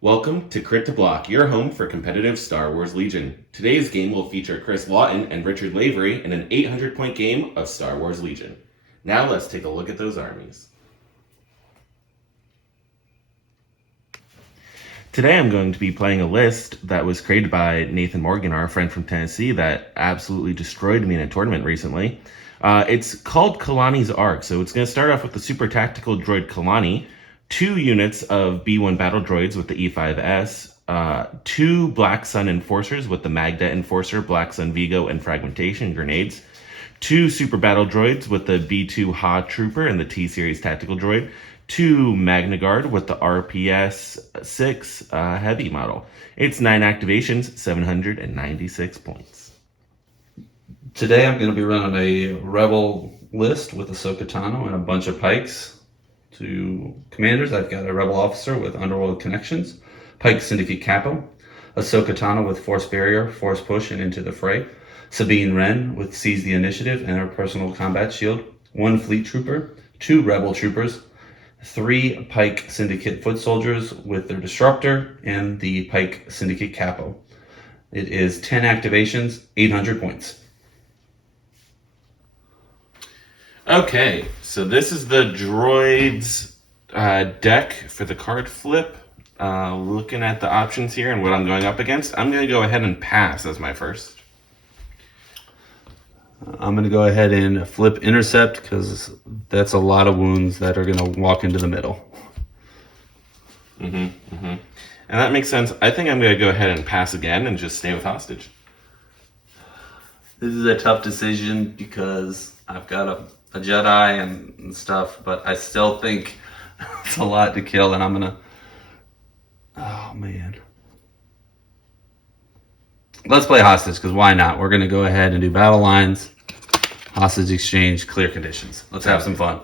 Welcome to Crit to Block, your home for competitive Star Wars Legion. Today's game will feature Chris Lawton and Richard Lavery in an 800-point game of Star Wars Legion. Now let's take a look at those armies. Today I'm going to be playing a list that was created by Nathan Morgan, our friend from Tennessee, that absolutely destroyed me in a tournament recently. It's called Kalani's Arc, so it's going to start off with the super tactical droid Kalani, 2 units of B1 battle droids with the E5S, 2 Black Sun Enforcers with the Magda Enforcer, Black Sun Vigo, and Fragmentation grenades, 2 super battle droids with the B2 Ha Trooper and the T-Series tactical droid, 2 Magna Guard with the RPS 6 heavy model. It's 9 activations, 796 points. Today I'm going to be running a Rebel list with Ahsoka Tano and a bunch of Pikes. To commanders, I've got a Rebel officer with Underworld Connections, Pike Syndicate Capo, Ahsoka Tano with Force Barrier, Force Push, and Into the Fray, Sabine Wren with Seize the Initiative and her personal combat shield, 1 Fleet Trooper, 2 Rebel Troopers, 3 Pike Syndicate Foot Soldiers with their Disruptor, and the Pike Syndicate Capo. It is 10 activations, 800 points. Okay, so this is the droids deck for the card flip. Looking at the options here and what I'm going up against, I'm going to go ahead and pass as my first. I'm going to go ahead and flip Intercept because that's a lot of wounds that are going to walk into the middle. And that makes sense. I think I'm going to go ahead and pass again and just stay with Hostage. This is a tough decision because I've got a Jedi and stuff, but I still think it's a lot to kill, and I'm going to... Oh, man. Let's play Hostage, because why not? We're going to go ahead and do battle lines, hostage exchange, clear conditions. Let's have some fun.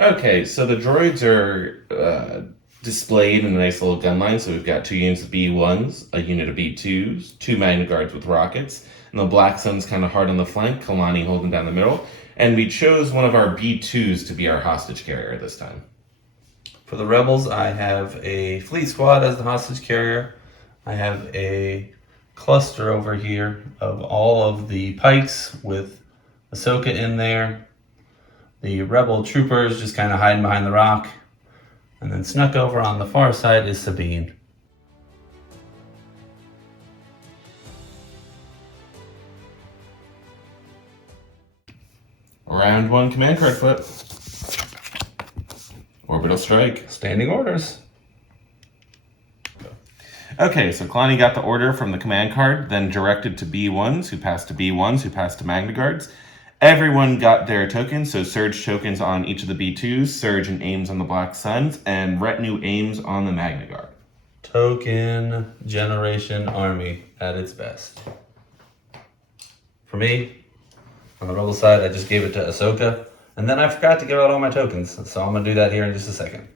Okay, so the droids are displayed in a nice little gun line. So we've got 2 units of B1s, a unit of B2s, 2 Magna Guards with rockets, and the Black Sun's kind of hard on the flank, Kalani holding down the middle. And we chose one of our B2s to be our hostage carrier this time. For the Rebels, I have a Fleet Squad as the hostage carrier. I have a cluster over here of all of the Pikes with Ahsoka in there. The Rebel Troopers just kind of hiding behind the rock. And then snuck over on the far side is Sabine. Round 1 command card flip. Orbital Strike. Standing orders. Okay, so Kalani got the order from the command card, then directed to B1s, who passed to B1s, who passed to Magna Guards. Everyone got their tokens, so Surge tokens on each of the B2s, Surge and Aims on the Black Suns, and Retinue Aims on the Magna Guard. Token generation army at its best. For me, on the Rebel side, I just gave it to Ahsoka, and then I forgot to give out all my tokens, so I'm going to do that here in just a second.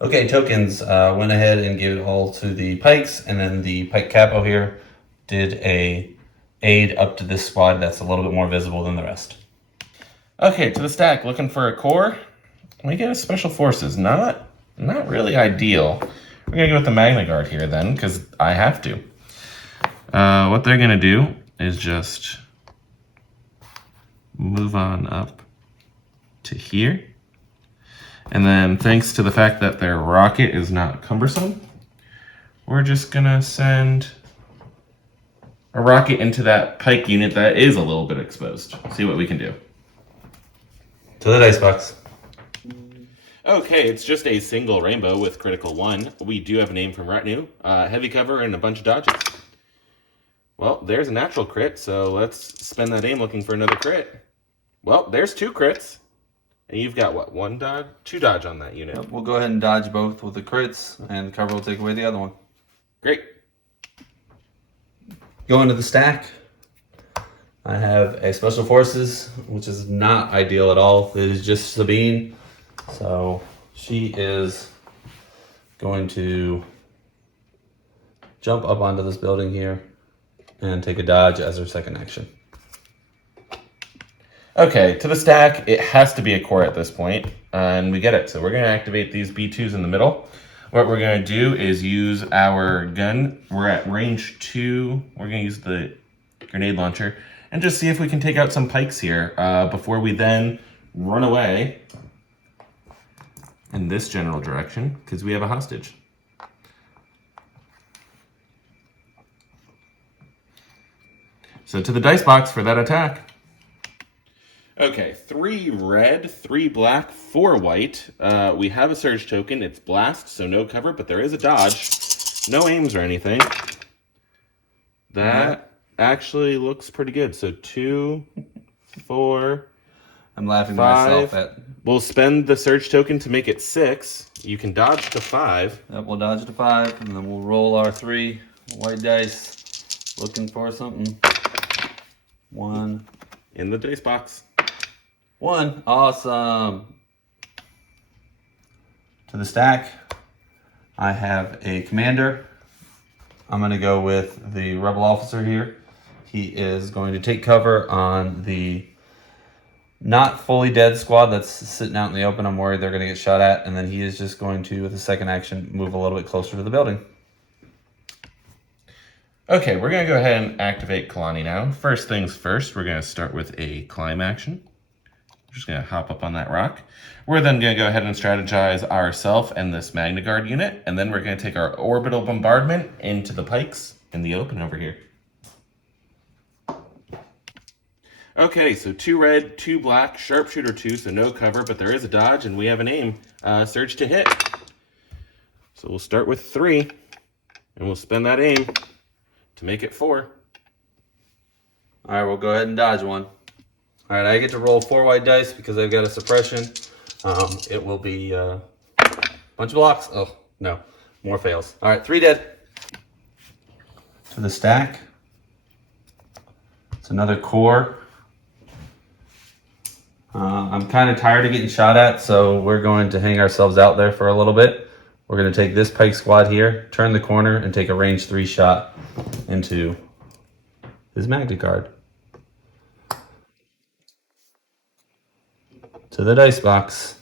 Okay, tokens, went ahead and gave it all to the Pikes, and then the Pike Capo here did a aid up to this squad that's a little bit more visible than the rest. Okay, to the stack, looking for a core. We get a Special Forces, not really ideal. We're going to go with the Magna Guard here then, because I have to. What they're going to do is just move on up to here. And then thanks to the fact that their rocket is not cumbersome, we're just going to send a rocket into that Pike unit that is a little bit exposed. See what we can do. To the dice box. Okay, it's just a single rainbow with critical 1. We do have a name from Retinue, heavy cover, and a bunch of dodges. Well, there's a natural crit, so let's spend that aim looking for another crit. Well, there's 2 crits. And you've got, what, 1 dodge? 2 dodge on that unit. Yep, we'll go ahead and dodge both with the crits, and the cover will take away the other one. Great. Going to the stack, I have a Special Forces, which is not ideal at all. It is just Sabine. So she is going to jump up onto this building here and take a dodge as her second action. Okay, to the stack, it has to be a core at this point, and we get it. So we're going to activate these B2s in the middle. What we're going to do is use our gun. We're at range 2. We're going to use the grenade launcher and just see if we can take out some pikes here before we then run away in this general direction because we have a hostage. So to the dice box for that attack. Okay, 3 red, 3 black, 4 white. We have a surge token. It's blast, so no cover, but there is a dodge. No aims or anything. That actually looks pretty good. So 2, 4. I'm laughing to 5. myself at. We'll spend the surge token to make it 6. You can dodge to 5. Yep, we'll dodge to 5, and then we'll roll our 3 white dice, looking for something. 1. In the dice box. 1. Awesome. To the stack, I have a commander. I'm going to go with the rebel officer here. He is going to take cover on the not fully dead squad that's sitting out in the open. I'm worried they're going to get shot at. And then he is just going to, with the second action, move a little bit closer to the building. Okay, we're going to go ahead and activate Kalani now. First things first, we're going to start with a climb action. We're just going to hop up on that rock. We're then going to go ahead and strategize ourselves and this Magna Guard unit, and then we're going to take our orbital bombardment into the pikes in the open over here. Okay, so 2 red, 2 black, sharpshooter 2, so no cover, but there is a dodge, and we have an aim. Surge to hit. So we'll start with 3, and we'll spend that aim to make it 4. All right, we'll go ahead and dodge 1. All right, I get to roll 4 white dice because I've got a suppression. It will be a bunch of blocks. Oh, no, more fails. All right, 3 dead. To the stack. It's another core. I'm kind of tired of getting shot at, so we're going to hang ourselves out there for a little bit. We're going to take this pike squad here, turn the corner, and take a range 3 shot into his Magna Guard. To the dice box.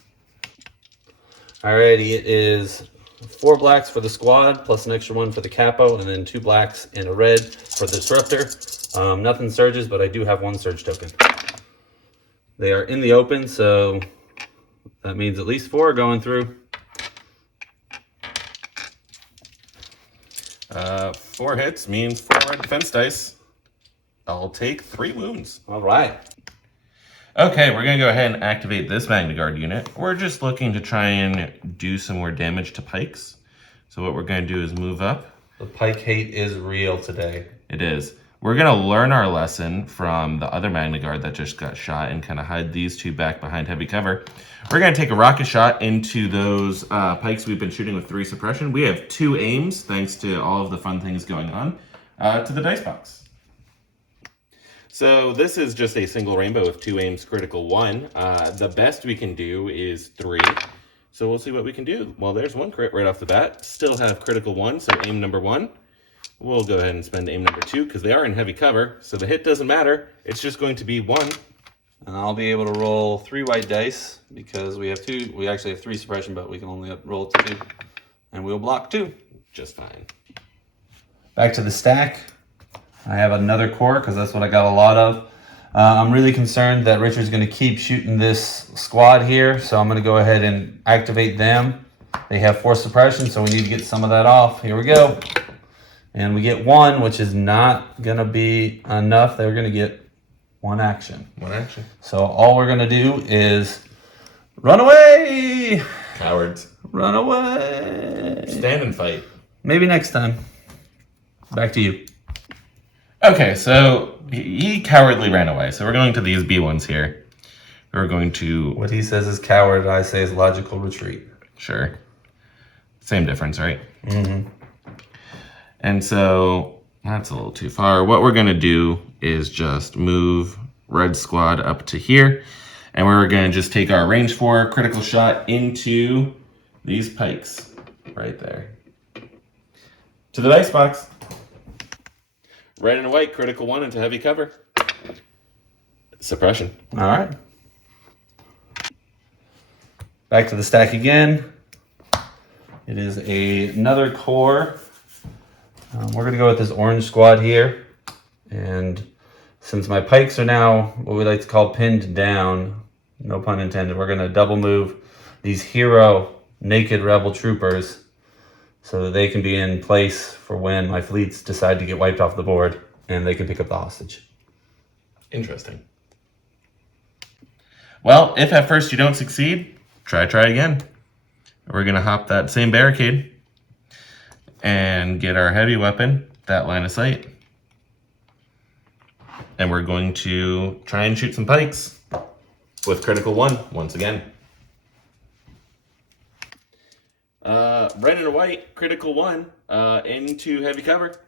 Alrighty, it is 4 blacks for the squad, plus an extra 1 for the capo, and then 2 blacks and a red for the disruptor. Nothing surges, but I do have 1 surge token. They are in the open, so that means at least 4 are going through. 4 hits means 4 red defense dice. I'll take 3 wounds. All right. Okay, we're going to go ahead and activate this Magna Guard unit. We're just looking to try and do some more damage to pikes. So what we're going to do is move up. The pike hate is real today. It is. We're going to learn our lesson from the other Magna Guard that just got shot and kind of hide these 2 back behind heavy cover. We're going to take a rocket shot into those pikes we've been shooting with 3 suppression. We have 2 aims, thanks to all of the fun things going on, to the dice box. So this is just a single rainbow with 2 aims, critical 1. The best we can do is 3. So we'll see what we can do. Well, there's 1 crit right off the bat. Still have critical 1, so aim number 1. We'll go ahead and spend aim number 2 because they are in heavy cover. So the hit doesn't matter. It's just going to be 1. And I'll be able to roll 3 white dice because we have 2. We actually have 3 suppression, but we can only roll 2. And we'll block 2. Just fine. Back to the stack. I have another core because that's what I got a lot of. I'm really concerned that Richard's going to keep shooting this squad here, so I'm going to go ahead and activate them. They have 4 suppression, so we need to get some of that off. Here we go. And we get 1, which is not going to be enough. They're going to get 1 action. 1 action. So all we're going to do is run away! Cowards. Run away! Stand and fight. Maybe next time. Back to you. Okay, so he cowardly ran away. So we're going to these B1s here. We're going to... What he says is coward, I say is logical retreat. Sure. Same difference, right? Mm-hmm. And so that's a little too far. What we're going to do is just move red squad up to here. And we're going to just take our range 4 critical shot into these pikes right there. To the dice box. Red and white, critical 1 into heavy cover. Suppression. All right. Back to the stack again. It is another core. We're going to go with this orange squad here. And since my pikes are now what we like to call pinned down, no pun intended, we're going to double move these hero naked rebel troopers so that they can be in place for when my fleets decide to get wiped off the board and they can pick up the hostage. Interesting. Well, if at first you don't succeed, try again. We're going to hop that same barricade and get our heavy weapon, that line of sight. And we're going to try and shoot some pikes with critical 1 once again. Red and a white, critical 1, into heavy cover.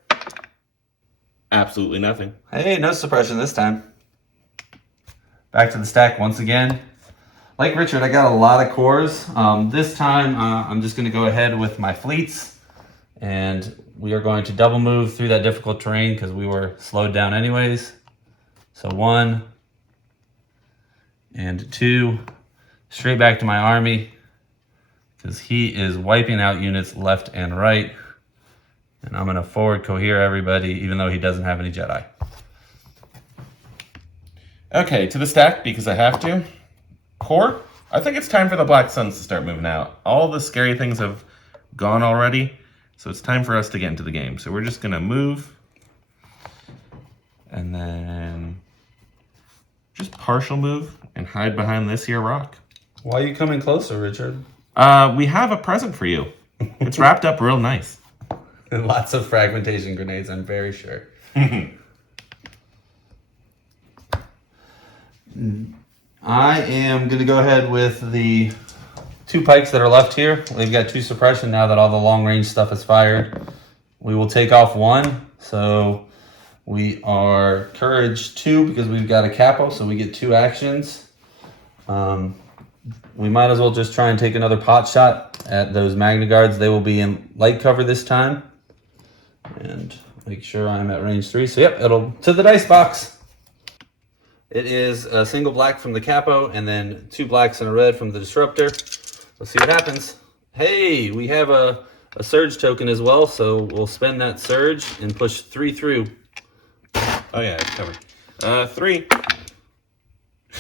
Absolutely nothing. Hey, no suppression this time. Back to the stack once again. Like Richard, I got a lot of cores. This time, I'm just going to go ahead with my fleets. And we are going to double move through that difficult terrain because we were slowed down anyways. So 1 and 2, straight back to my army because he is wiping out units left and right. And I'm going to forward cohere everybody, even though he doesn't have any Jedi. Okay, to the stack because I have to. Core, I think it's time for the Black Suns to start moving out. All the scary things have gone already, so it's time for us to get into the game. So we're just going to move and then just partial move and hide behind this here rock. Why are you coming closer, Richard? We have a present for you. It's wrapped up real nice. Lots of fragmentation grenades, I'm very sure. I am going to go ahead with the 2 pikes that are left here. We've got 2 suppression now that all the long range stuff is fired. We will take off 1. So we are courage 2 because we've got a capo, so we get 2 actions. We might as well just try and take another pot shot at those Magna Guards. They will be in light cover this time. And make sure I'm at range 3. So yep, it'll to the dice box. It is a single black from the capo and then 2 blacks and a red from the disruptor. Let's see what happens. Hey, we have a surge token as well, so we'll spend that surge and push 3 through. Oh yeah, it's covered. 3.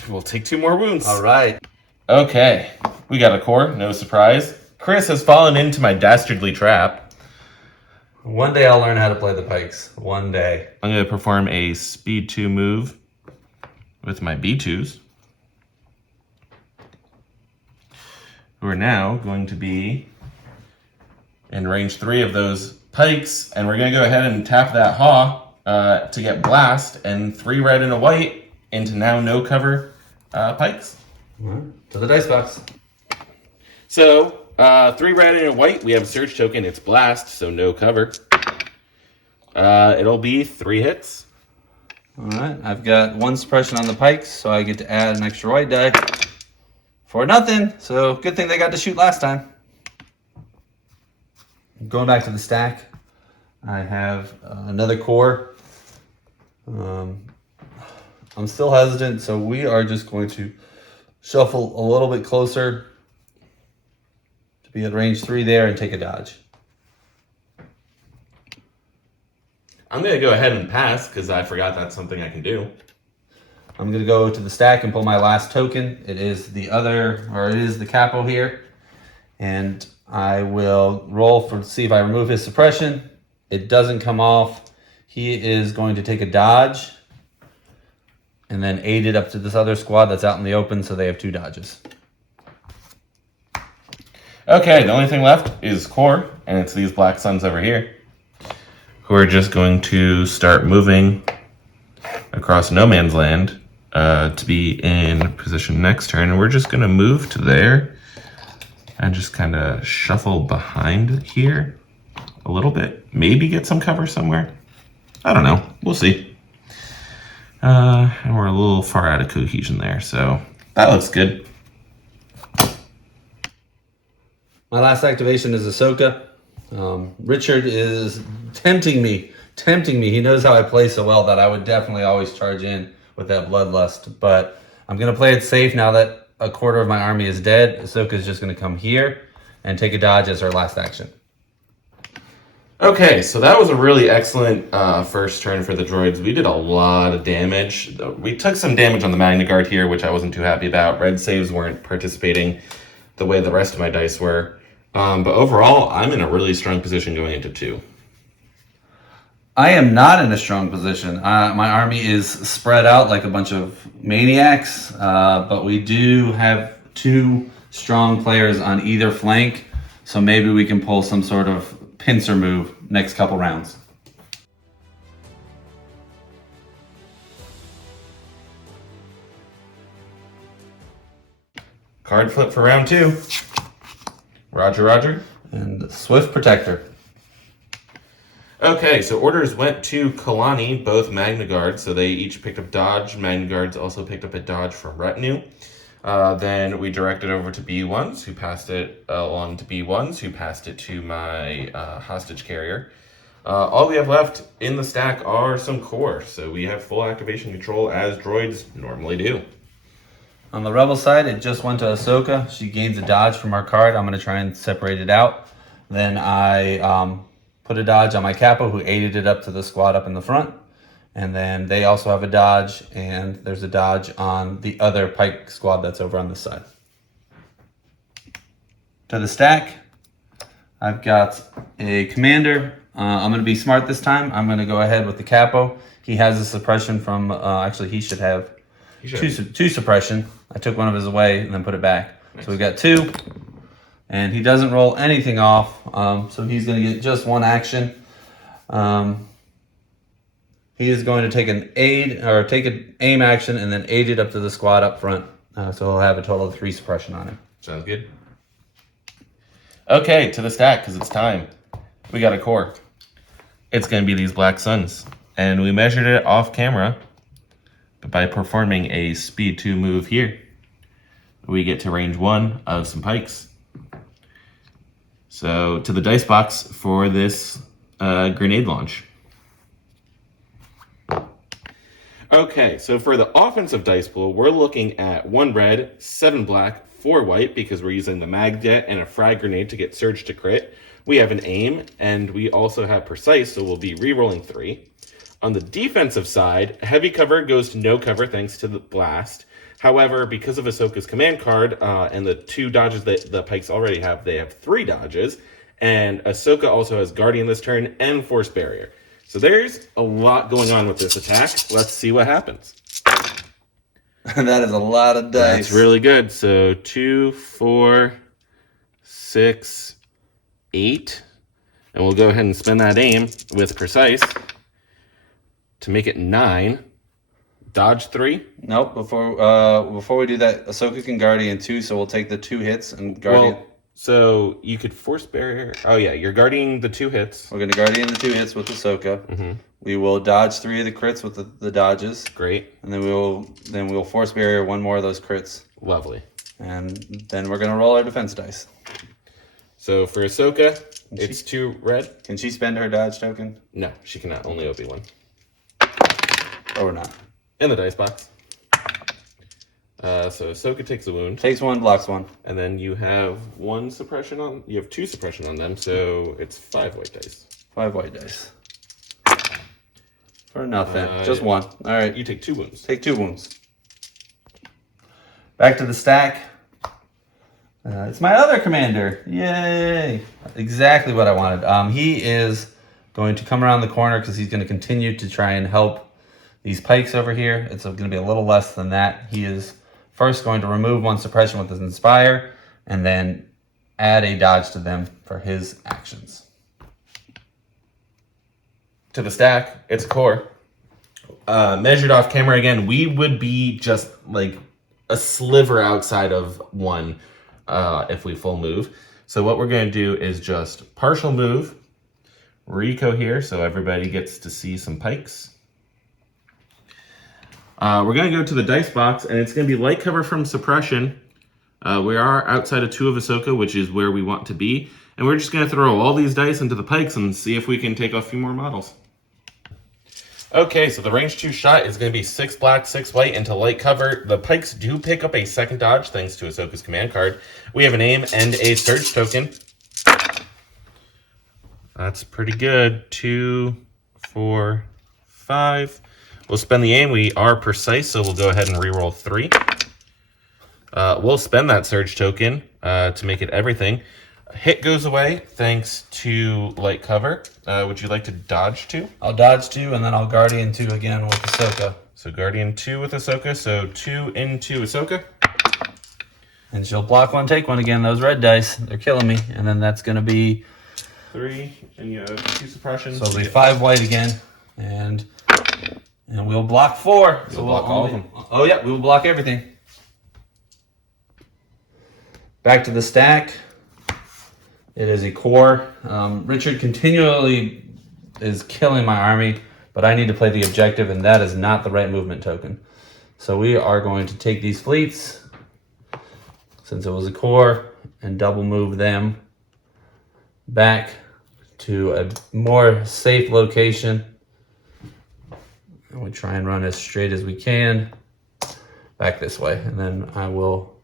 We'll take 2 more wounds. All right. Okay, we got a core, no surprise. Chris has fallen into my dastardly trap. One day I'll learn how to play the pikes. One day. I'm going to perform a speed 2 move with my B2s. Who are now going to be in range 3 of those pikes. And we're going to go ahead and tap that Haw to get blast and 3 red and a white into now no cover pikes. To the dice box. So 3 red and a white. We have a surge token. It's blast, so no cover. It'll be 3 hits. All right. I've got 1 suppression on the pikes, so I get to add an extra white die for nothing. So good thing they got to shoot last time. Going back to the stack, I have another core. I'm still hesitant, so we are just going to shuffle a little bit closer to be at range 3 there and take a dodge. I'm going to go ahead and pass because I forgot that's something I can do. I'm going to go to the stack and pull my last token. It is the capo here. And I will roll to see if I remove his suppression. It doesn't come off. He is going to take a dodge and then aid it up to this other squad that's out in the open, so they have 2 dodges. Okay, the only thing left is core, and it's these Black Suns over here, who are just going to start moving across no man's land to be in position next turn. And we're just going to move to there and just kind of shuffle behind here a little bit. Maybe get some cover somewhere. I don't know. We'll see. And we're a little far out of cohesion there, so that looks good. My last activation is Ashoka. Richard is tempting me. He knows how I play so well that I would definitely always charge in with that bloodlust. But I'm going to play it safe now that a quarter of my army is dead. Ahsoka is just going to come here and take a dodge as her last action. Okay, so that was a really excellent first turn for the droids. We did a lot of damage. We took some damage on the Magna Guard here, which I wasn't too happy about. Red saves weren't participating the way the rest of my dice were. But overall, I'm in a really strong position going into 2. I am not in a strong position. My army is spread out like a bunch of maniacs, but we do have 2 strong players on either flank, so maybe we can pull some sort of pincer move next couple rounds. Card flip for round 2. Roger, roger. And Swift Protector. Okay, so orders went to Kalani, both Magna Guards, so they each picked up dodge. Magna Guards also picked up a dodge from Retinue. Then we directed over to B1s, who passed it along to B1s, who passed it to my hostage carrier. All we have left in the stack are some core, so we have full activation control as droids normally do. On the Rebel side, it just went to Ahsoka. She gains a dodge from our card. I'm going to try and separate it out. Then I put a dodge on my capo, who aided it up to the squad up in the front. And then they also have a dodge, and there's a dodge on the other Pike squad that's over on this side. To the stack, I've got a commander. I'm going to be smart this time. I'm going to go ahead with the capo. He has a suppression from, actually he should have two suppression. I took one of his away and then put it back. Nice. So we've got 2. And he doesn't roll anything off, so he's going to get just 1 action. He is going to take an aim action and then aid it up to the squad up front. So he'll have a total of 3 suppression on him. Sounds good. Okay, to the stack, because it's time. We got a core. It's going to be these Black Suns. And we measured it off camera. But by performing a speed 2 move here, we get to range 1 of some pikes. So to the dice box for this grenade launch. Okay, so for the offensive dice pool, we're looking at 1 red, 7 black, 4 white, because we're using the mag jet and a frag grenade to get surge to crit. We have an aim, and we also have precise, so we'll be re-rolling 3. On the defensive side, heavy cover goes to no cover thanks to the blast. However, because of Ahsoka's command card and the 2 dodges that the Pikes already have, they have 3 dodges. And Ahsoka also has Guardian this turn and Force Barrier. So there's a lot going on with this attack. Let's see what happens. That is a lot of dice. That's really good. So 2, 4, 6, 8. And we'll go ahead and spin that aim with precise to make it 9. Dodge 3? Nope. Before we do that, Ahsoka can Guardian 2, so we'll take the 2 hits and Guardian. Well, so you could Force Barrier. Oh yeah, you're guarding the 2 hits. We're going to Guardian the 2 hits with Ahsoka. Mm-hmm. We will dodge 3 of the crits with the dodges. Great. And then we'll Force Barrier 1 more of those crits. Lovely. And then we're going to roll our defense dice. So for Ahsoka, it's 2 red. Can she spend her dodge token? No, she cannot. Only Obi-Wan. Or not. In the dice box. So Ahsoka takes a wound. Takes 1, blocks 1. And then you have 1 suppression on. You have 2 suppression on them, so it's 5 white dice. 5 white dice. For nothing. Just 1. All right. You take 2 wounds. Take 2 wounds. Back to the stack. It's my other commander. Yay! Exactly what I wanted. He is going to come around the corner because he's going to continue to try and help these Pikes over here. It's going to be a little less than that. He is first going to remove 1 suppression with his Inspire and then add a dodge to them for his actions. To the stack, it's core. Measured off camera again, we would be just like a sliver outside of 1 if we full move. So what we're going to do is just partial move, Rico here, so everybody gets to see some Pikes. We're going to go to the dice box, and it's going to be light cover from suppression. We are outside of 2 of Ahsoka, which is where we want to be. And we're just going to throw all these dice into the Pikes and see if we can take a few more models. Okay, so the range 2 shot is going to be 6 black, 6 white into light cover. The pikes do pick up a second dodge thanks to Ahsoka's command card. We have an aim and a surge token. That's pretty good. 2, 4, 5. We'll spend the aim. We are precise, so we'll go ahead and reroll 3. We'll spend that surge token to make it everything. Hit goes away thanks to light cover. Would you like to dodge 2? I'll dodge 2, and then I'll Guardian 2 again with Ahsoka. So Guardian 2 with Ahsoka, so 2 into Ahsoka. And she'll block 1, take 1 again. Those red dice, they're killing me. And then that's going to be 3, and you have 2 suppressions. So it'll be 5 white again, and we'll block 4. So we'll block all of them. Oh yeah, we will block everything. Back to the stack. It is a core. Richard continually is killing my army, but I need to play the objective, and that is not the right movement token. So we are going to take these fleets, since it was a core, and double move them back to a more safe location. And we try and run as straight as we can back this way. And then I will,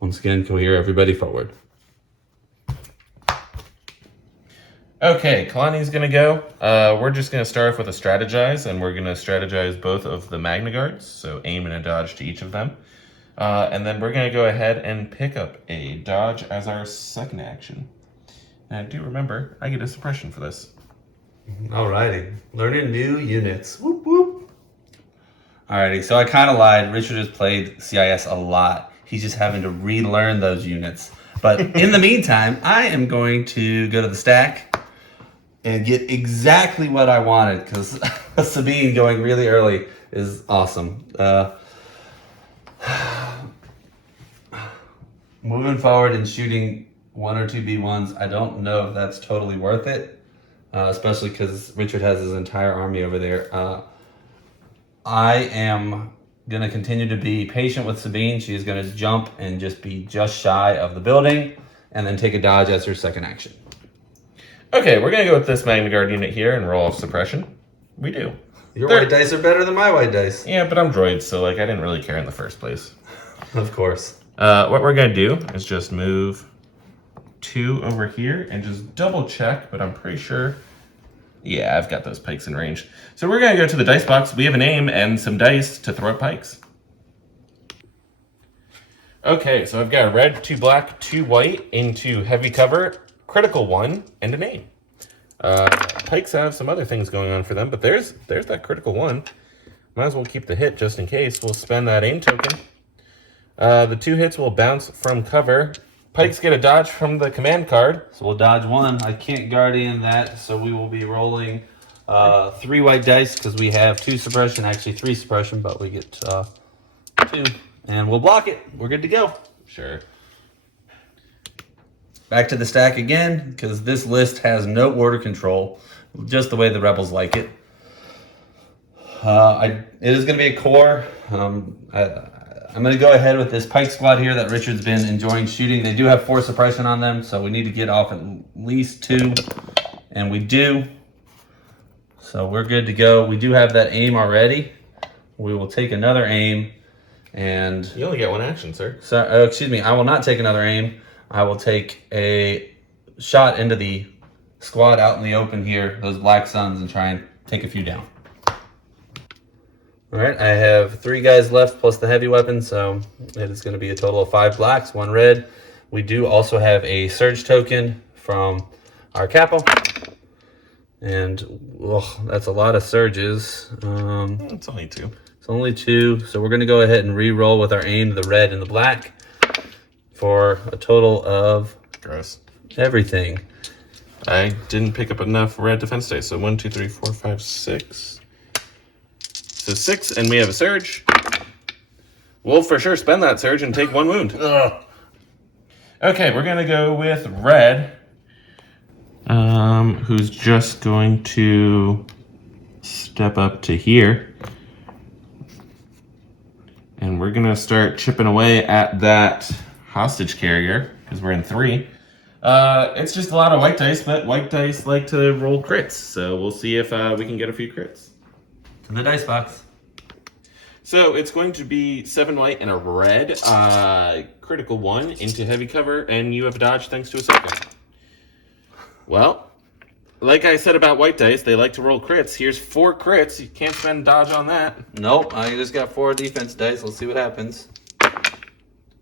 once again, cohere everybody forward. Okay, Kalani's going to go. We're just going to start off with a strategize, and we're going to strategize both of the Magna Guards, so aim and a dodge to each of them. And then we're going to go ahead and pick up a dodge as our second action. And do remember, I get a suppression for this. Alrighty, learning new units. Whoop whoop. Alrighty, so I kind of lied. Richard has played CIS a lot. He's just having to relearn those units. But in the meantime, I am going to go to the stack and get exactly what I wanted, because Sabine going really early is awesome. Moving forward and shooting 1 or 2 B1s, I don't know if that's totally worth it, especially because Richard has his entire army over there. I am going to continue to be patient with Sabine. She is going to jump and just be just shy of the building, and then take a dodge as her second action. Okay, we're going to go with this Magna Guard unit here and roll off suppression. We do. Your white dice are better than my white dice. Yeah, but I'm droids, so I didn't really care in the first place. Of course. What we're going to do is just move 2 over here and just double check, but I'm pretty sure, yeah, I've got those pikes in range. So we're going to go to the dice box. We have an aim and some dice to throw at pikes. Okay, so I've got a red, 2 black, 2 white into heavy cover, critical 1, and an aim. Pikes have some other things going on for them, but there's that critical 1. Might as well keep the hit just in case. We'll spend that aim token. The 2 hits will bounce from cover. Pikes get a dodge from the command card. So we'll dodge 1. I can't Guardian that, so we will be rolling 3 white dice, because we have 2 suppression, actually 3 suppression, but we get 2. And we'll block it. We're good to go. Sure. Back to the stack again, because this list has no order control, just the way the rebels like it. It is going to be a core. I'm going to go ahead with this pike squad here that Richard's been enjoying shooting. They do have 4 suppression on them, so we need to get off at least 2, and we do. So we're good to go. We do have that aim already. We will take another aim, and You only get 1 action, sir. so, excuse me, I will not take another aim. I will take a shot into the squad out in the open here, those black suns, and try and take a few down. All right, I have 3 guys left plus the heavy weapon, so it is going to be a total of 5 blacks, 1 red. We do also have a surge token from our capo, and that's a lot of surges. It's only 2. It's only 2, so we're going to go ahead and re-roll with our aim, the red and the black, for a total of Gross. everything. I didn't pick up enough red defense dice, so 1, 2, 3, 4, 5, 6. So 6, and we have a surge. We'll for sure spend that surge and take 1 wound. Ugh. Okay, we're gonna go with red, who's just going to step up to here, and we're gonna start chipping away at that hostage carrier because we're in 3. It's just a lot of white dice, but white dice like to roll crits. So we'll see if we can get a few crits. To the dice box. So it's going to be 7 white and a red. Critical 1 into heavy cover, and you have dodge thanks to Ahsoka. Well, like I said about white dice, they like to roll crits. Here's 4 crits. You can't spend dodge on that. Nope, I just got 4 defense dice. Let's see what happens.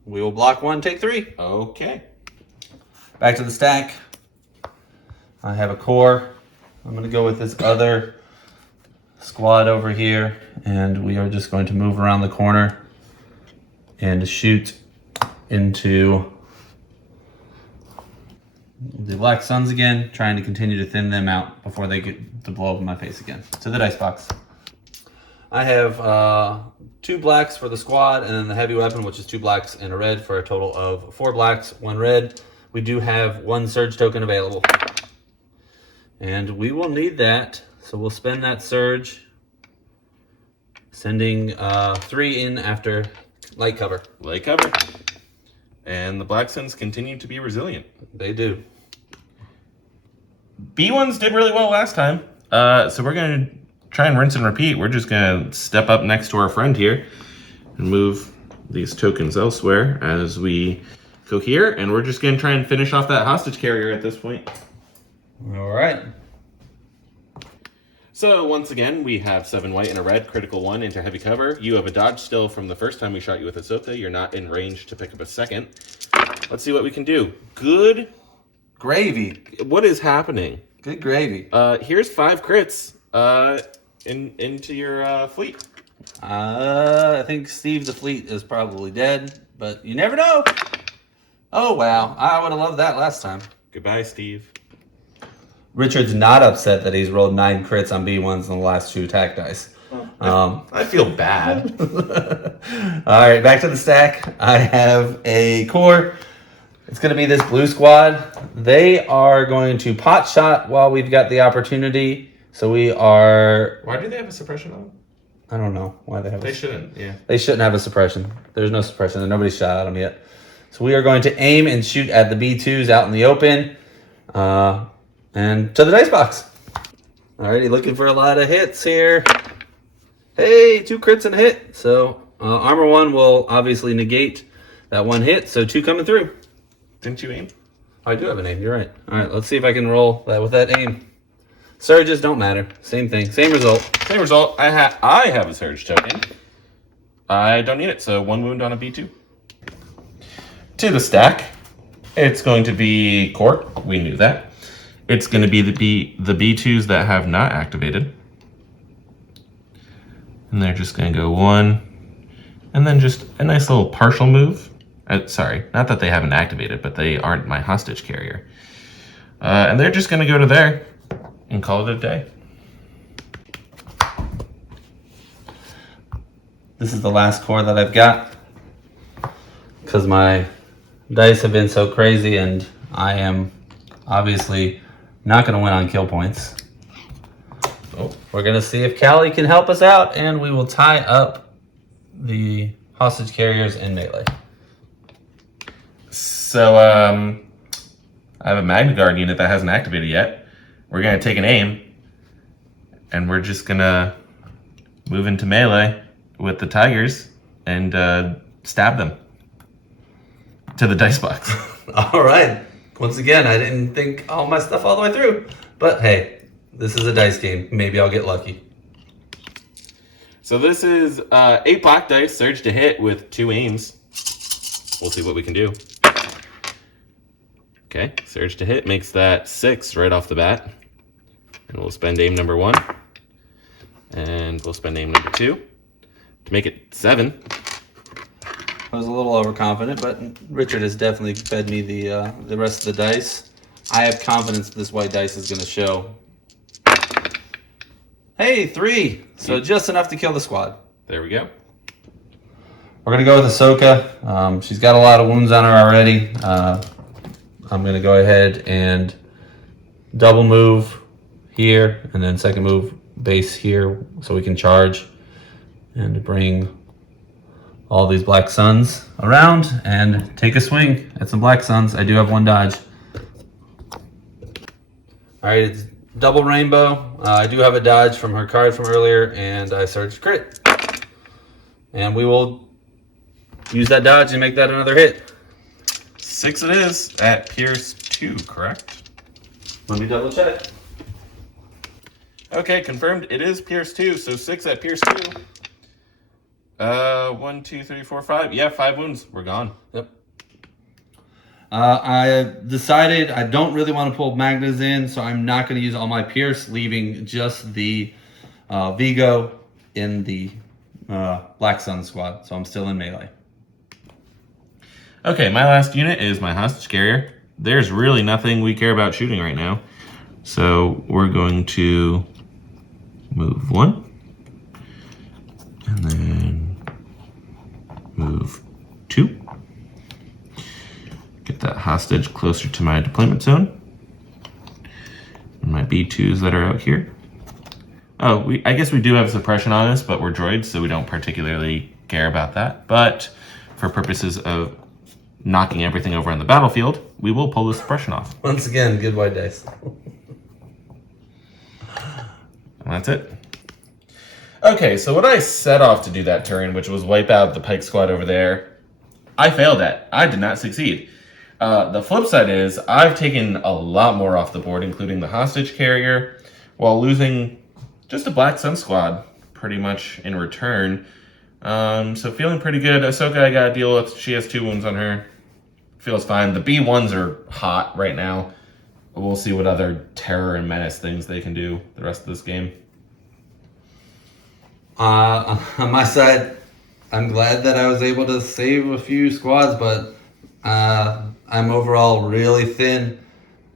We will block 1, take 3. Okay. Back to the stack. I have a core. I'm going to go with this other squad over here, and we are just going to move around the corner and shoot into the Black Suns again, trying to continue to thin them out before they get to blow up in my face again. To the dice box. I have 2 blacks for the squad, and then the heavy weapon, which is 2 blacks and a red, for a total of 4 blacks, 1 red. We do have 1 surge token available, and we will need that, so we'll spend that surge, sending 3 in after light cover. Light cover. And the Black Suns continue to be resilient. They do. B1s did really well last time, so we're going to try and rinse and repeat. We're just going to step up next to our friend here and move these tokens elsewhere as we go here, and we're just going to try and finish off that hostage carrier at this point. All right. So once again, we have 7 white and a red, critical 1 into heavy cover. You have a dodge still from the first time we shot you with Ahsoka. You're not in range to pick up a second. Let's see what we can do. Good Gravy. What is happening? Good gravy. Here's 5 crits into your fleet. I think Steve the Fleet is probably dead, but you never know. Oh, wow. I would have loved that last time. Goodbye, Steve. Richard's not upset that he's rolled 9 crits on B1s in the last 2 attack dice. I feel bad. All right, back to the stack. I have a core. It's going to be this blue squad. They are going to pot shot while we've got the opportunity. So we are... Why do they have a suppression on? I don't know why they have They shouldn't, yeah. They shouldn't have a suppression. There's no suppression. Nobody's shot at them yet. So we are going to aim and shoot at the B2s out in the open. And to the dice box. Alrighty, looking for a lot of hits here. Hey, 2 crits and a hit. So armor 1 will obviously negate that 1 hit. So 2 coming through. Didn't you aim? I do have an aim. You're right. All right, let's see if I can roll that with that aim. Surges don't matter. Same thing. Same result. Same result. I have a surge token. I don't need it, so 1 wound on a B2. To the stack. It's going to be core. We knew that. It's going to be the B2s that have not activated. And they're just going to go 1. And then just a nice little partial move. Sorry, not that they haven't activated, but they aren't my hostage carrier. And they're just going to go to there and call it a day. This is the last core that I've got because my dice have been so crazy, and I am obviously not going to win on kill points. Oh, we're going to see if Callie can help us out, and we will tie up the hostage carriers in melee. So, I have a Magna Guard unit that hasn't activated yet. We're going to take an aim, and we're just going to move into melee with the Tigers and stab them to the dice box. All right. Once again, I didn't think all my stuff all the way through. But hey, this is a dice game. Maybe I'll get lucky. So this is 8 black dice, surge to hit with 2 aims. We'll see what we can do. Okay, surge to hit makes that 6 right off the bat. And we'll spend aim number 1. And we'll spend aim number 2 to make it 7. I was a little overconfident, but Richard has definitely fed me the rest of the dice. I have confidence this white dice is going to show. Hey, 3! So just enough to kill the squad. There we go. We're going to go with Ahsoka. She's got a lot of wounds on her already. I'm going to go ahead and double move here, and then second move base here so we can charge and bring all these Black Suns around and take a swing at some Black Suns. I do have 1 dodge. right, it's double rainbow. I do have a dodge from her card from earlier, and I searched crit. And we will use that dodge and make that another hit. 6 it is at Pierce 2, correct? Let me double check. Okay, confirmed. It is Pierce 2, so 6 at Pierce 2. 1, 2, 3, 4, 5. Yeah, 5 wounds. We're gone. Yep. I decided I don't really want to pull Magnus in, so I'm not going to use all my Pierce, leaving just the Vigo in the Black Sun squad. So I'm still in melee. Okay, my last unit is my hostage carrier. There's really nothing we care about shooting right now. So we're going to move 1. And then move 2. Get that hostage closer to my deployment zone. And my B2s that are out here. Oh, I guess we do have suppression on us, but we're droids, so we don't particularly care about that. But for purposes of knocking everything over on the battlefield, we will pull the suppression off. Once again, good white dice. And that's it. Okay, so what I set off to do that turn, which was wipe out the Pike squad over there, I failed at. I did not succeed. The flip side is I've taken a lot more off the board, including the hostage carrier, while losing just a Black Sun squad pretty much in return. So feeling pretty good. Ahsoka, I got to deal with. She has 2 wounds on her. Feels fine. The B1s are hot right now. We'll see what other terror and menace things they can do the rest of this game. On my side, I'm glad that I was able to save a few squads, but I'm overall really thin.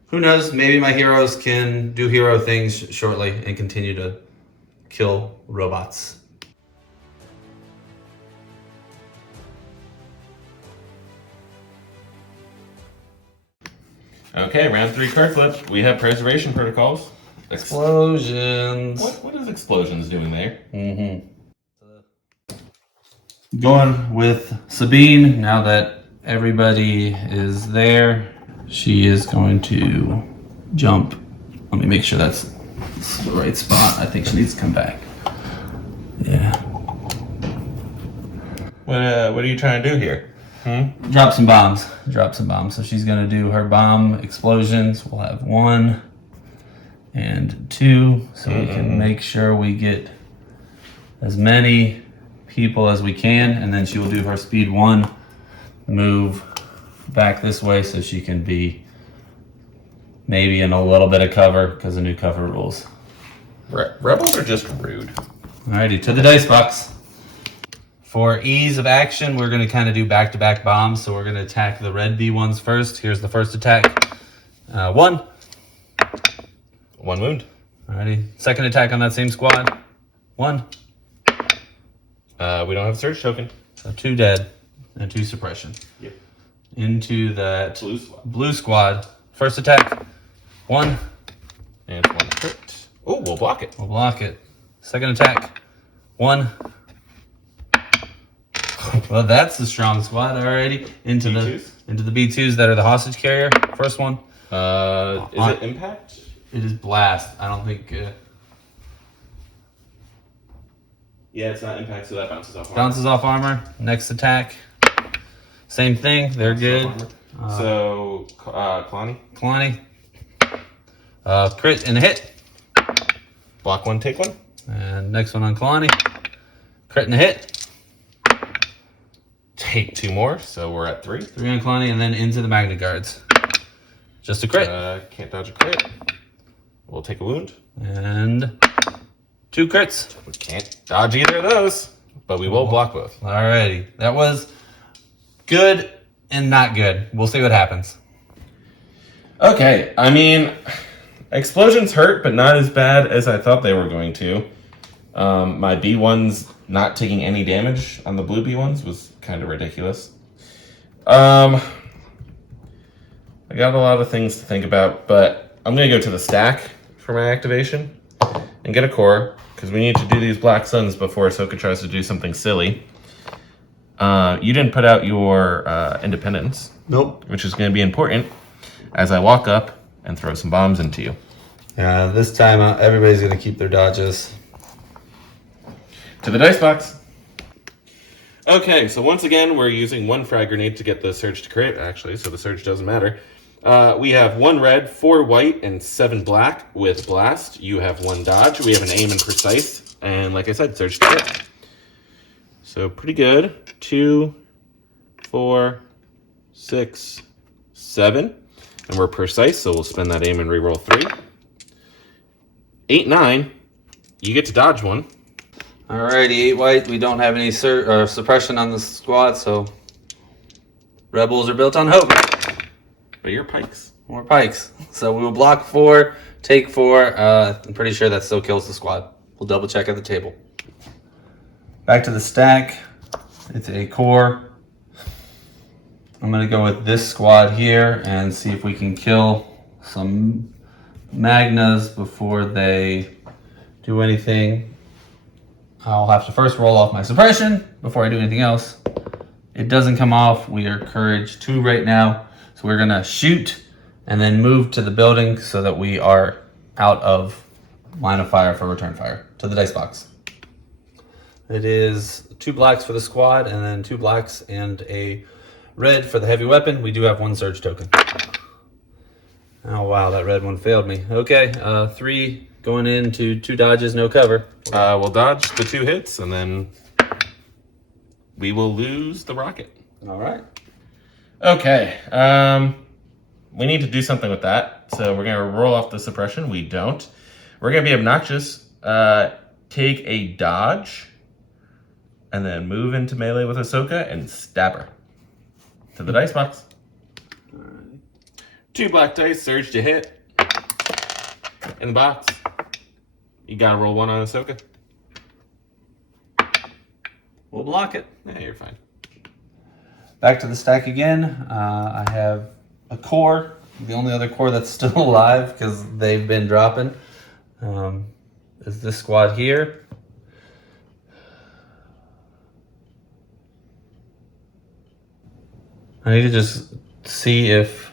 Who knows? Maybe my heroes can do hero things shortly and continue to kill robots. Okay, round 3 card flip. We have preservation protocols. Explosions. What is explosions doing there? Going with Sabine, now that everybody is there, she is going to jump. Let me make sure that's the right spot. I think she needs to come back. Yeah. What are you trying to do here? Drop some bombs. Drop some bombs. So she's going to do her bomb explosions. We'll have 1 and 2, so we can make sure we get as many people as we can, and then she will do her speed 1, move back this way so she can be maybe in a little bit of cover because of new cover rules. Rebels are just rude. Alrighty, to the dice box. For ease of action, we're going to kind of do back-to-back bombs, so we're going to attack the red B1s first. Here's the first attack. 1. 1 wound. Alrighty, second attack on that same squad. 1. We don't have a surge token. So 2 dead and 2 suppression. Yep. Into that Blue squad. blue squad. First attack. 1. And 1 crit. Oh, we'll block it. We'll block it. Second attack. 1. Well, that's the strong squad. Alrighty. Into B2s? the B2s that are the hostage carrier. First one. Is it impact? It is blast. I don't think. Yeah, it's not impact, so that bounces off. Bounces off armor. Next attack. Same thing. They're good. So, Kalani. Kalani. Crit and a hit. Block 1, take 1. And next one on Kalani. Crit and a hit. Take 2 more, so we're at 3. 3 on Kalani, and then into the Magna Guards. Just a crit. Can't dodge a crit. We'll take a wound. And 2 crits. We can't dodge either of those, but we will block both. Alrighty. That was good and not good. We'll see what happens. Okay, I mean, explosions hurt, but not as bad as I thought they were going to. My B1s not taking any damage on the blue B1s was kind of ridiculous. I got a lot of things to think about, but I'm going to go to the stack for my activation and get a core, because we need to do these Black Suns before Ahsoka tries to do something silly. You didn't put out your independence. Nope. Which is going to be important as I walk up and throw some bombs into you. This time everybody's going to keep their dodges. To the dice box. Okay, so once again, we're using 1 frag grenade to get the surge to crit, actually, so the surge doesn't matter. We have 1 red, 4 white, and 7 black with blast. You have 1 dodge. We have an aim and precise, and like I said, surge to crit. So pretty good. 2, 4, 6, 7. And we're precise, so we'll spend that aim and reroll 3. 8, 9. You get to dodge 1. Alrighty, 8 white. We don't have any suppression on the squad, so rebels are built on hope. But you're pikes. More pikes. So we will block 4, take 4. I'm pretty sure that still kills the squad. We'll double check at the table. Back to the stack. It's a core. I'm going to go with this squad here and see if we can kill some Magnas before they do anything. I'll have to first roll off my suppression before I do anything else. It doesn't come off. We are courage 2 right now. So we're going to shoot and then move to the building so that we are out of line of fire for return fire. To the dice box. It is 2 blacks for the squad and then 2 blacks and a red for the heavy weapon. We do have 1 surge token. Oh wow, that red one failed me. Okay, 3 going into 2 dodges, no cover. We'll dodge the 2 hits, and then we will lose the rocket. All right. Okay, we need to do something with that. So we're gonna roll off the suppression. We don't. We're gonna be obnoxious. Take a dodge, and then move into melee with Ashoka and stab her. To the dice box. 2 black dice, surge to hit. In the box. You gotta roll 1 on Ashoka. We'll block it. Yeah, you're fine. Back to the stack again. I have a core. The only other core that's still alive because they've been dropping is this squad here. I need to just see if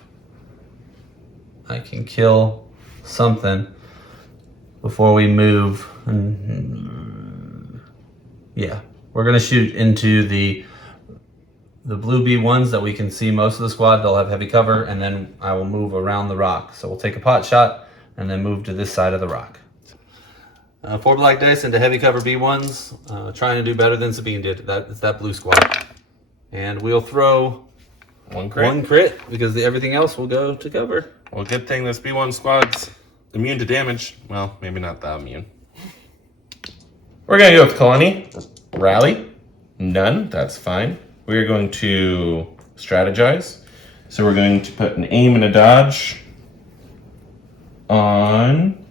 I can kill something before we move. Yeah, we're gonna shoot into the blue B1s that we can see most of the squad. They'll have heavy cover, and then I will move around the rock. So we'll take a pot shot and then move to this side of the rock. 4 black dice into heavy cover B1s, trying to do better than Sabine did. It's that blue squad. And we'll throw 1 crit. 1 crit because everything else will go to cover. Well, good thing this B1 squad's immune to damage. Well, maybe not that immune. We're gonna go with Kalani. Rally. None. That's fine. We're going to strategize. So we're going to put an aim and a dodge on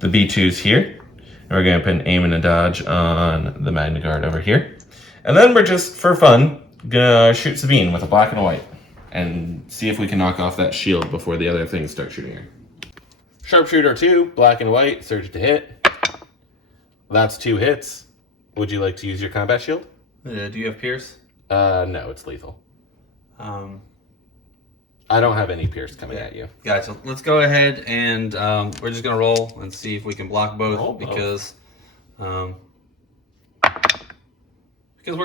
the B2s here. And we're going to put an aim and a dodge on the Magna Guard over here. And then we're just, for fun, gonna shoot Sabine with a black and a white. And see if we can knock off that shield before the other things start shooting her. Sharpshooter 2, black and white, surge to hit. That's 2 hits. Would you like to use your combat shield? Do you have Pierce? No, it's lethal. I don't have any pierce coming at you. Guys, so let's go ahead and we're just gonna roll and see if we can block both because we're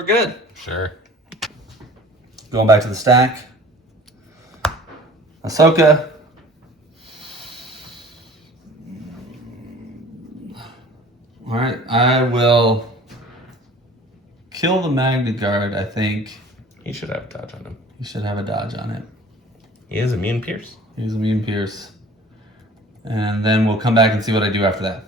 good. Sure. Going back to the stack. Ashoka. All right, I will kill the Magna Guard, I think. He should have a dodge on him. He should have a dodge on it. He is immune pierce. He's immune pierce. And then we'll come back and see what I do after that.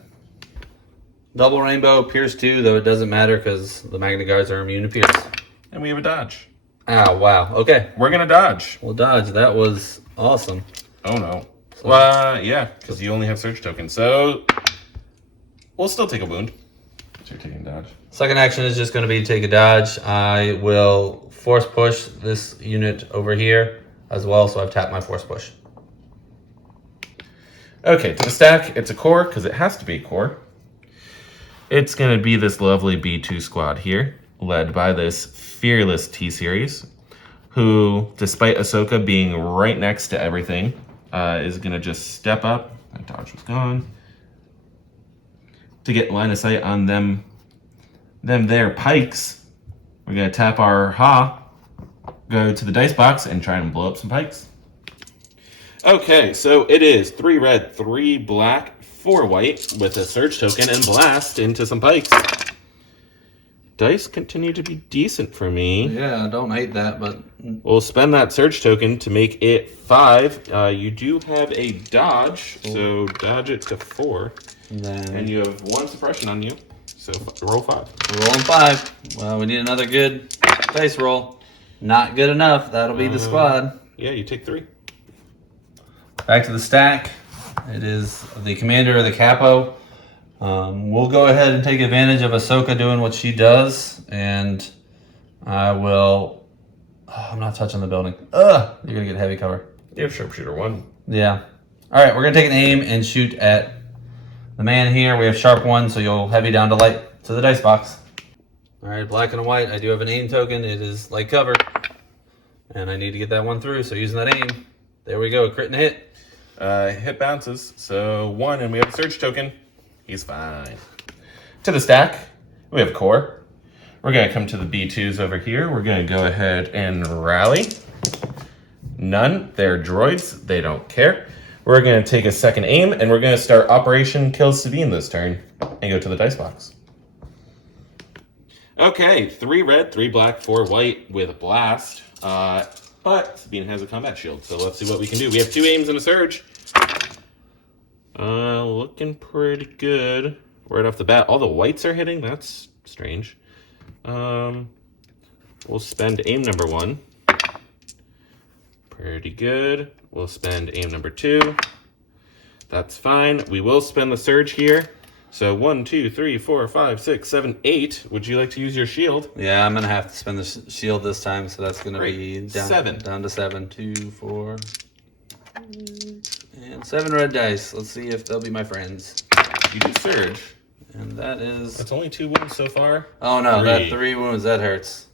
Double rainbow, pierce 2, though it doesn't matter because the Magna Guards are immune to pierce. And we have a dodge. Ah, wow. Okay. We're gonna dodge. We'll dodge. That was awesome. Oh no. Well, yeah, because you only have surge tokens. So we'll still take a wound. So you're taking dodge. Second action is just going to be to take a dodge. I will force push this unit over here as well, so I've tapped my force push. Okay, to the stack, it's a core, because it has to be a core. It's going to be this lovely B2 squad here, led by this fearless T-Series, who, despite Ashoka being right next to everything, is going to just step up My dodge was gone. To get line of sight on them there pikes, we're gonna tap our Ha, go to the dice box, and try and blow up some pikes. Okay, so it is 3 red, 3 black, 4 white with a surge token and blast into some pikes. Dice continue to be decent for me. Yeah, I don't hate that, but We'll spend that surge token to make it 5. You do have a dodge, so dodge it to 4. And you have 1 suppression on you, so roll 5. We're rolling 5. Well, we need another good dice roll. Not good enough. That'll be the squad. Yeah, you take 3. Back to the stack. It is the commander of the capo. We'll go ahead and take advantage of Ashoka doing what she does, and I will. Oh, I'm not touching the building. Ugh! You're gonna get heavy cover. You have sharpshooter 1. Yeah. All right, we're gonna take an aim and shoot at the man here. We have sharp 1, so you'll heavy down to light to the dice box. All right, black and white. I do have an aim token. It is light cover, and I need to get that one through. So using that aim, there we go. Crit and hit. Hit bounces, so 1, and we have a surge token. He's fine. To the stack, we have core. We're gonna come to the B2s over here. We're gonna go ahead and rally. None, they're droids, they don't care. We're gonna take a second aim, and we're gonna start Operation Kill Sabine this turn, and go to the dice box. Okay, 3 red, 3 black, 4 white with a blast. But Sabine has a combat shield, so let's see what we can do. We have 2 aims and a surge. Looking pretty good. Right off the bat, all the whites are hitting. That's strange. We'll spend aim number 1. Pretty good. We'll spend aim number 2. That's fine. We will spend the surge here. So 1, 2, 3, 4, 5, 6, 7, 8. Would you like to use your shield? Yeah, I'm gonna have to spend the shield this time, so that's gonna be down, 7. Down to 7. 2, 4, and 7 red dice. Let's see if they'll be my friends. You do surge. And that is. That's only 2 wounds so far. Oh no, 3. that 3 wounds, that hurts.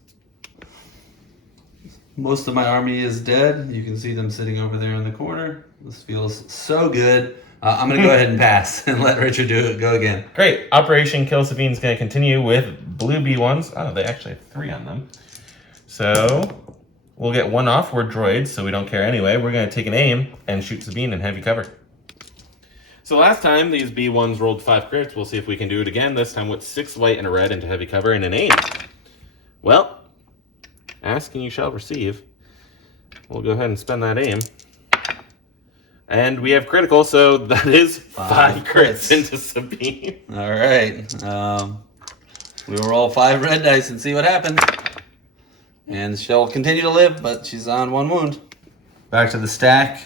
Most of my army is dead. You can see them sitting over there in the corner. This feels so good. I'm going to go ahead and pass and let Richard go again. Great. Operation Kill Sabine is going to continue with blue B1s. Oh, they actually have 3 on them. So we'll get 1 off. We're droids, so we don't care anyway. We're going to take an aim and shoot Sabine in heavy cover. So last time, these B1s rolled 5 crits. We'll see if we can do it again, this time with 6 white and a red into heavy cover and an aim. Well, ask and you shall receive. We'll go ahead and spend that aim. And we have critical, so that is 5 crits into Sabine. All right. We will roll 5 red dice and see what happens. And she'll continue to live, but she's on 1 wound. Back to the stack.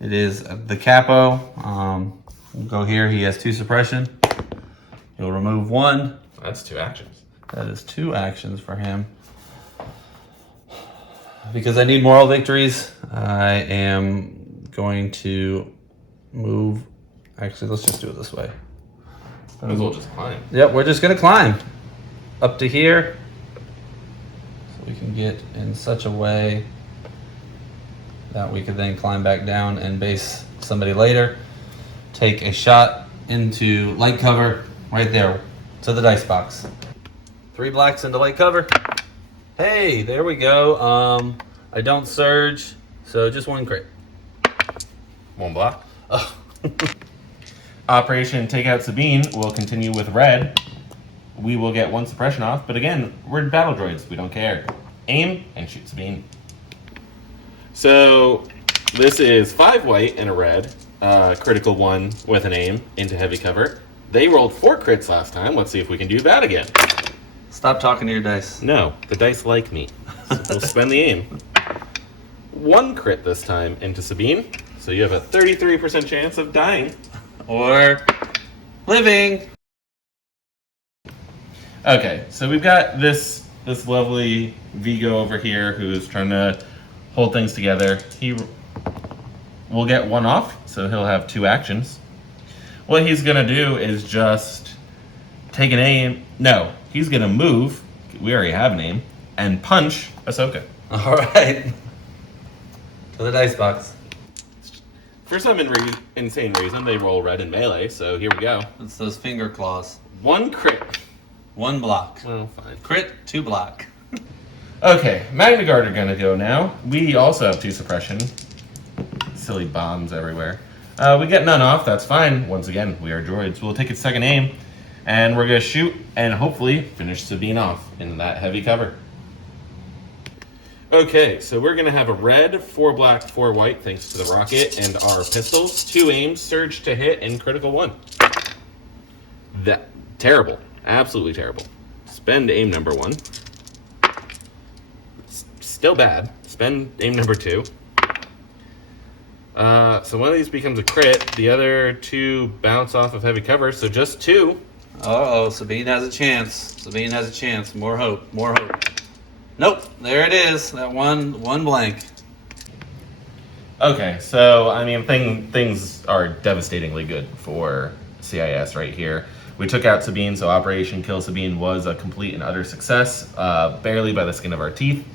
It is the capo. We'll go here. He has 2 suppression. He'll remove 1. That's 2 actions. That is 2 actions for him. Because I need moral victories, I am going to move. Actually, let's just do it this way. Might as well just climb. Yep, we're just gonna climb up to here, so we can get in such a way that we could then climb back down and base somebody later. Take a shot into light cover right there to the dice box. 3 blacks into light cover. Hey, there we go. I don't surge, so just 1 crit. 1 block. Oh. Operation Take Out Sabine will continue with red. We will get 1 suppression off, but again, we're battle droids. We don't care. Aim and shoot Sabine. So this is 5 white and a red. Critical 1 with an aim into heavy cover. They rolled 4 crits last time. Let's see if we can do that again. Stop talking to your dice. No, the dice like me. So we'll spend the aim. 1 crit this time into Sabine. So you have a 33% chance of dying. Or living. Okay, so we've got this lovely Vigo over here who's trying to hold things together. He will get 1 off, so he'll have 2 actions. What he's gonna do is just take an aim. No, he's gonna move. We already have an aim and punch Ashoka. All right. To the dice box. For some insane reason, they roll red in melee, so here we go. It's those finger claws. 1 crit. 1 block. Well, fine. Crit, 2 block. Okay, Magna Guard are gonna go now. We also have 2 suppression. Silly bombs everywhere. We get none off, that's fine. Once again, we are droids. We'll take its second aim, and we're gonna shoot and hopefully finish Sabine off in that heavy cover. Okay, so we're gonna have a red, 4 black, 4 white, thanks to the rocket and our pistols. 2 aims, surge to hit, and critical 1. That terrible, absolutely terrible. Spend aim number 1. Still bad. Spend aim number 2. So one of these becomes a crit. The other 2 bounce off of heavy cover, so just 2. Uh-oh, Sabine has a chance. Sabine has a chance. More hope, more hope. Nope, there it is. That one blank. Okay, so I mean, things are devastatingly good for CIS right here. We took out Sabine, so Operation Kill Sabine was a complete and utter success, barely by the skin of our teeth,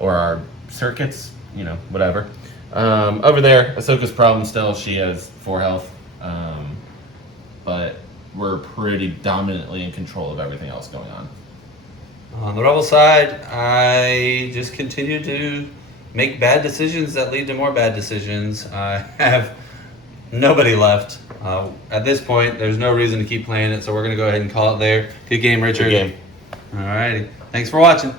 or our circuits, you know, whatever. Over there, Ahsoka's problem still, she has 4 health, but we're pretty dominantly in control of everything else going on. On the rebel side, I just continue to make bad decisions that lead to more bad decisions. I have nobody left. At this point, there's no reason to keep playing it, so we're going to go ahead and call it there. Good game, Richard. Good game. All righty. Thanks for watching.